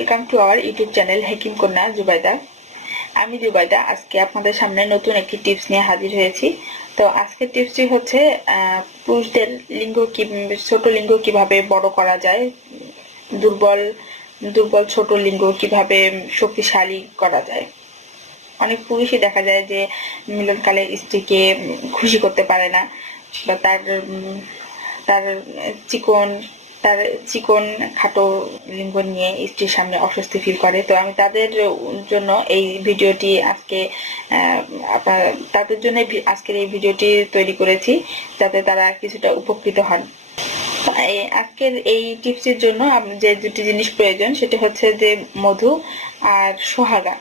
Welcome to our YouTube channel হেকিম কন্যা, জুবাইদা। আমি জুবাইদা, আজকে আপনাদের সামনে নতুন একটি টিপস নিয়ে হাজির হয়েছি। তো আজকের টিপসটি হচ্ছে পুরুষদের লিঙ্গ কি, ছোট লিঙ্গ কীভাবে বড় করা যায়, দুর্বল দুর্বল ছোট লিঙ্গ কীভাবে শক্তিশালী করা যায়। অনেক পুরুষই দেখা যায় যে মিলনকালে স্ত্রীকে খুশি করতে পারে না বা তার তার চিকন তার চিকন খাটো লিঙ্গ নিয়ে স্ত্রীর সামনে অস্বস্তি ফিল করে। তো আমি তাদের জন্য এই ভিডিওটি আজকে তাদের জন্য আজকের এই ভিডিওটি তৈরি করেছি যাতে তারা কিছুটা উপকৃত হন। আজকের এই টিপসের জন্য যে দুটি জিনিস প্রয়োজন সেটা হচ্ছে যে মধু আর সোহাগা।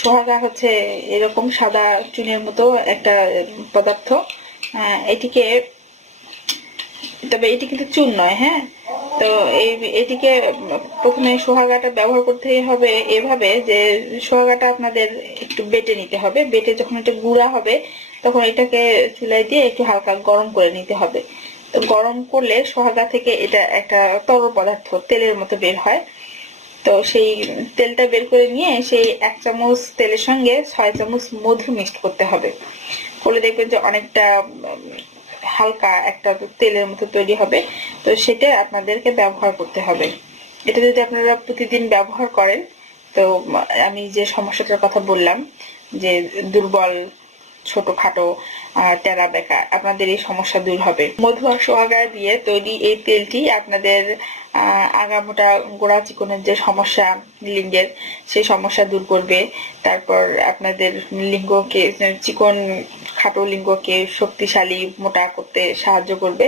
সোহাগা হচ্ছে এরকম সাদা চুনের মতো একটা পদার্থ এটিকে তবে এটি কিন্তু চুন নয় হ্যাঁ? তো এই এটিকে প্রথমে সোহাগাটা ব্যবহার করতে হবে এভাবে যে সোহাগাটা আপনাদের একটু বেটে নিতে হবে। বেটে যখন এটা গুঁড়া হবে, তখন এটাকে চুলায় দিয়ে একটু হালকা গরম করে নিতে হবে। তো গরম করলে সোহাগা থেকে এটা একটা তরল পদার্থ, তেলের মতো বের হয়। তো সেই তেলটা বের করে নিয়ে সেই এক চামচ তেলের সঙ্গে ছয় চামচ মধু মিক্সড করতে হবে। করলে দেখবেন যে অনেকটা হালকা একটা তেলের মতো তৈরি হবে। তো সেটা আপনাদেরকে ব্যবহার করতে হবে। এটা যদি আপনারা প্রতিদিন ব্যবহার করেন, তো আমি যে সমস্যাটার কথা বললাম, যে দুর্বল, ছোটখাটো টেরা বেকা, আপনাদের এই সমস্যা দূর হবে। মধু আর সোহাগা দিয়ে তৈরি এই তেলটি আপনাদের আগামোটা গোড়া চিকনের যে সমস্যা লিঙ্গের, সেই সমস্যা দূর করবে। তারপর আপনাদের লিঙ্গকে, চিকন খাটো লিঙ্গকে শক্তিশালী মোটা করতে সাহায্য করবে।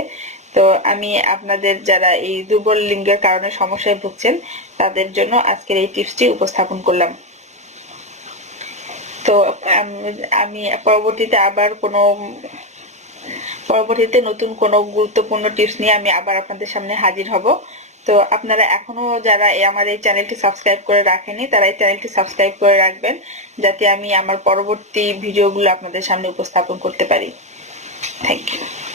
তো আমি আপনাদের যারা এই দুর্বল লিঙ্গের কারণে সমস্যায় ভুগছেন, তাদের জন্য আজকের এই টিপসটি উপস্থাপন করলাম। তো আমি পরবর্তীতে আবার কোনো, পরবর্তীতে নতুন কোনো গুরুত্বপূর্ণ টিপস নিয়ে আমি আবার আপনাদের সামনে হাজির হব। তো আপনারা এখনও যারা আমার এই চ্যানেলটি সাবস্ক্রাইব করে রাখেনি তারা এই চ্যানেলটি সাবস্ক্রাইব করে রাখবেন, যাতে আমি আমার পরবর্তী ভিডিওগুলো আপনাদের সামনে উপস্থাপন করতে পারি। Thank you